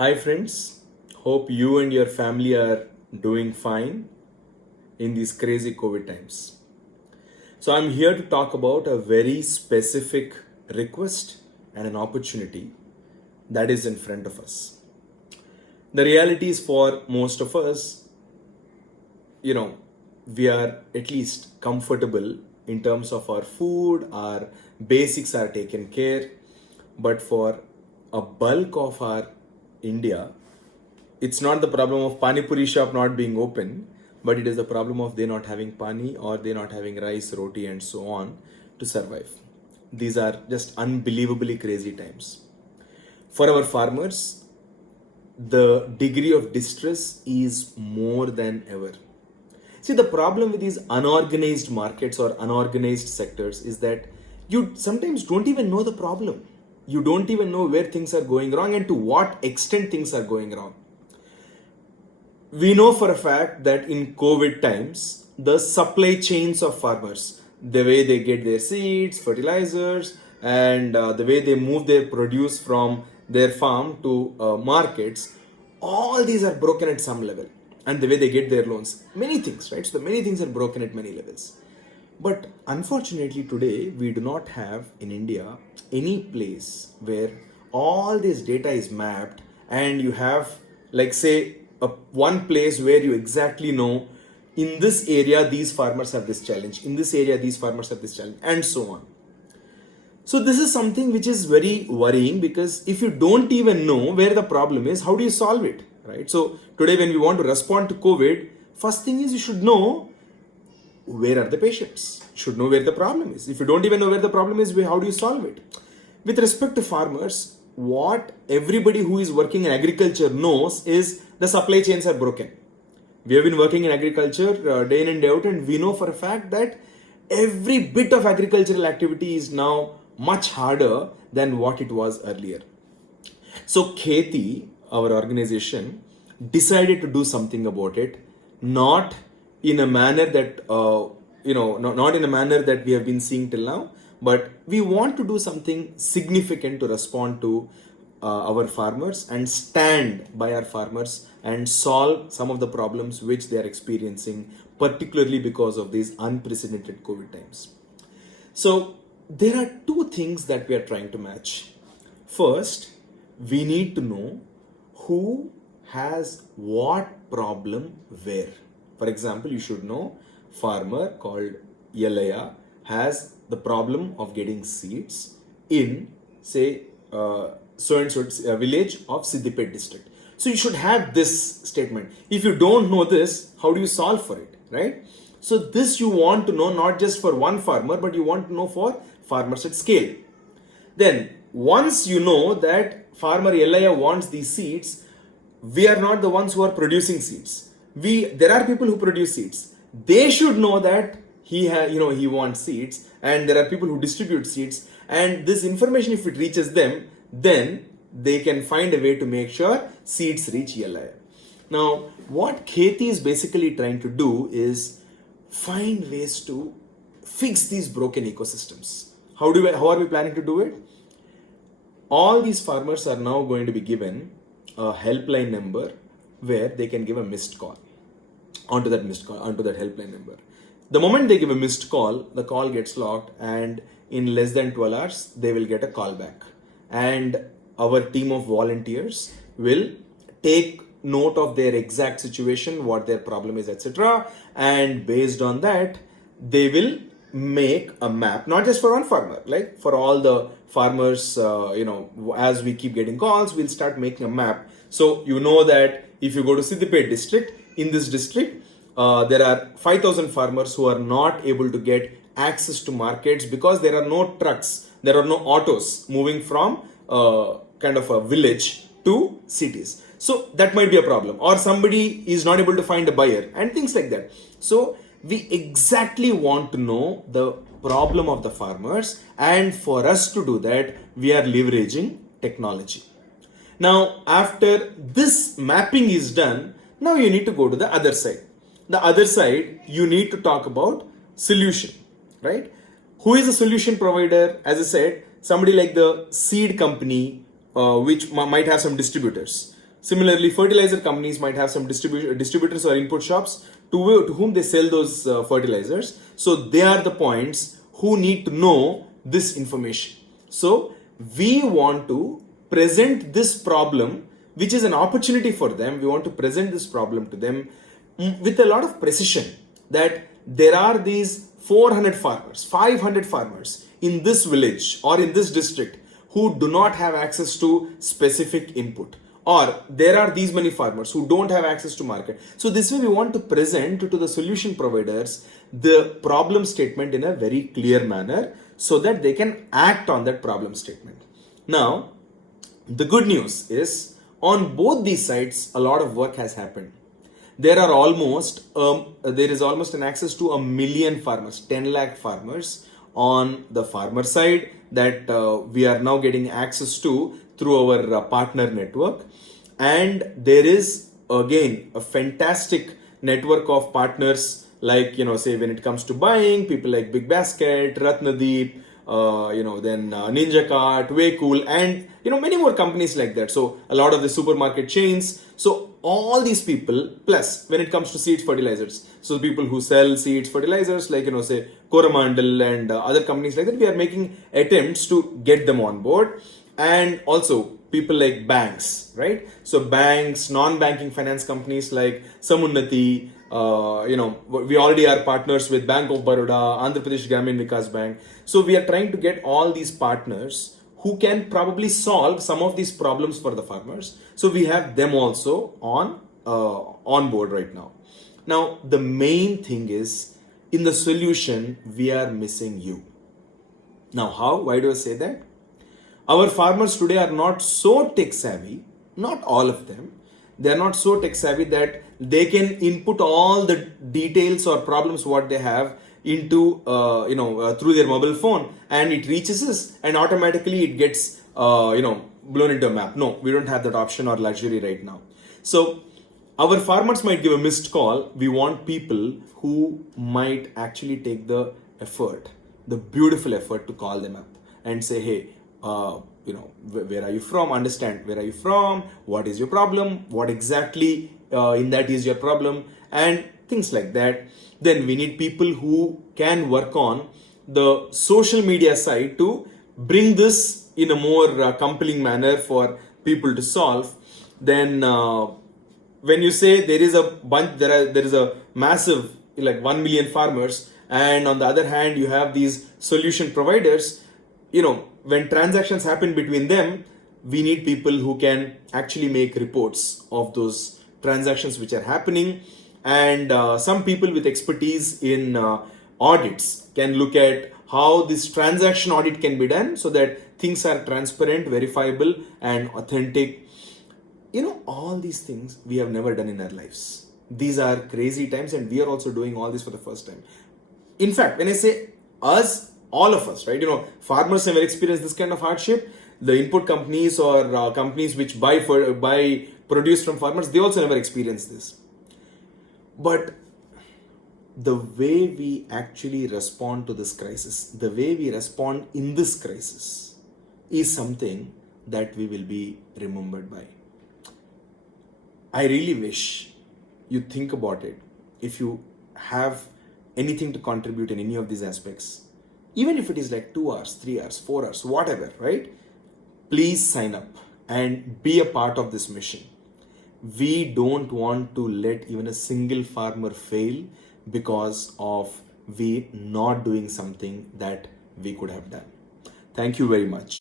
Hi, friends. Hope you and your family are doing fine in these crazy COVID times. So, I'm here to talk about a very specific request and an opportunity that is in front of us. The reality is, for most of us, you know, we are at least comfortable in terms of our food, our basics are taken care. But for a bulk of our India, it's not the problem of pani puri shop not being open, but it is the problem of they not having pani or they not having rice, roti, and so on to survive. These are just unbelievably crazy times. For our farmers, the degree of distress is more than ever. See, the problem with these unorganized markets or unorganized sectors is that you sometimes don't even know the problem. You don't even know where things are going wrong and to what extent things are going wrong. We know for a fact that in COVID times, the supply chains of farmers, the way they get their seeds, fertilizers, and the way they move their produce from their farm to markets, all these are broken at some level. And the way they get their loans, many things, right? So, many things are broken at many levels. But unfortunately, today we do not have in India any place where all this data is mapped and you have, like, say, one place where you exactly know in this area these farmers have this challenge, in this area these farmers have this challenge, and so on. So, this is something which is very worrying because if you don't even know where the problem is, how do you solve it, right? So, today when we want to respond to COVID, first thing is you should know where are the patients, you should know where the problem is. If you don't even know where the problem is, how do you solve it? With respect to farmers, what everybody who is working in agriculture knows is the supply chains are broken. We have been working in agriculture day in and day out, and we know for a fact that every bit of agricultural activity is now much harder than what it was earlier. So Kheti, our organization, decided to do something about it, not in a manner that not in a manner that we have been seeing till now, but we want to do something significant to respond to our farmers and stand by our farmers and solve some of the problems which they are experiencing, particularly because of these unprecedented COVID times. So there are two things that we are trying to match. First, we need to know who has what problem where. For example, you should know farmer called Yelaya has the problem of getting seeds in, say, so and so village of Siddipet district. So you should have this statement. If you don't know this, how do you solve for it, right? So this you want to know not just for one farmer, but you want to know for farmers at scale. Then once you know that farmer Yelaya wants these seeds, we are not the ones who are producing seeds. There are people who produce seeds. They should know that he wants seeds, and there are people who distribute seeds. And this information, if it reaches them, then they can find a way to make sure seeds reach Yelaya. Now, what Kheti is basically trying to do is find ways to fix these broken ecosystems. How are we planning to do it? All these farmers are now going to be given a helpline number where they can give a missed call onto that helpline number. The moment they give a missed call, the call gets locked, and in less than 12 hours, they will get a call back. And our team of volunteers will take note of their exact situation, what their problem is, etc. And based on that, they will make a map, not just for one farmer, like for all the farmers. As we keep getting calls, we'll start making a map. So you know that if you go to Siddipet district, in this district, there are 5,000 farmers who are not able to get access to markets because there are no trucks, there are no autos moving from kind of a village to cities. So that might be a problem, or somebody is not able to find a buyer and things like that. So we exactly want to know the problem of the farmers, and for us to do that, we are leveraging technology. Now, after this mapping is done, now you need to go to the other side. The other side, you need to talk about solution, right? Who is a solution provider? As I said, somebody like the seed company, which might have some distributors. Similarly, fertilizer companies might have some distributors or input shops to whom they sell those fertilizers. So they are the points who need to know this information. So we want to present this problem, which is an opportunity for them. We want to present this problem to them with a lot of precision, that there are these 400 farmers, 500 farmers in this village or in this district who do not have access to specific input, or there are these many farmers who don't have access to market. So this way we want to present to the solution providers the problem statement in a very clear manner so that they can act on that problem statement. Now, the good news is on both these sides a lot of work has happened. There is almost an access to 1 million farmers, 10 lakh farmers on the farmer side that we are now getting access to through our partner network. And there is again a fantastic network of partners, like, say when it comes to buying, people like Big Basket, Ratnadeep, then Ninja Cart, Waycool, and many more companies like that. So a lot of the supermarket chains. So all these people, plus when it comes to seeds, fertilizers, so people who sell seeds, fertilizers, like say Coromandel and other companies like that, we are making attempts to get them on board. And also people like banks, right? So banks, non-banking finance companies like Samunnati, we already are partners with Bank of Baroda, Andhra Pradesh Gramin Vikas Bank. So we are trying to get all these partners who can probably solve some of these problems for the farmers. So we have them also on board right now. Now, the main thing is, in the solution, we are missing you. Now, how? Why do I say that? Our farmers today are not so tech savvy, not all of them. They are not so tech savvy that they can input all the details or problems what they have into through their mobile phone, and it reaches us and automatically it gets blown into a map. No, we don't have that option or luxury right now. So our farmers might give a missed call. We want people who might actually take the effort, the beautiful effort, to call them up and say, hey, where are you from? Understand where are you from? What is your problem? What exactly in that is your problem? And things like that. Then we need people who can work on the social media side to bring this in a more compelling manner for people to solve. Then when you say there is a bunch, there is a massive, like 1 million farmers, and on the other hand you have these solution providers, when transactions happen between them, we need people who can actually make reports of those transactions which are happening. And some people with expertise in audits can look at how this transaction audit can be done so that things are transparent, verifiable, and authentic. All these things we have never done in our lives. These are crazy times, and we are also doing all this for the first time. In fact, when I say us, all of us, right? Farmers never experienced this kind of hardship. The input companies or companies which buy produce from farmers, they also never experienced this. But the way we actually respond to this crisis, the way we respond in this crisis, is something that we will be remembered by. I really wish you think about it. If you have anything to contribute in any of these aspects, even if it is like 2 hours, 3 hours, 4 hours, whatever, right? Please sign up and be a part of this mission. We don't want to let even a single farmer fail because of we not doing something that we could have done. Thank you very much.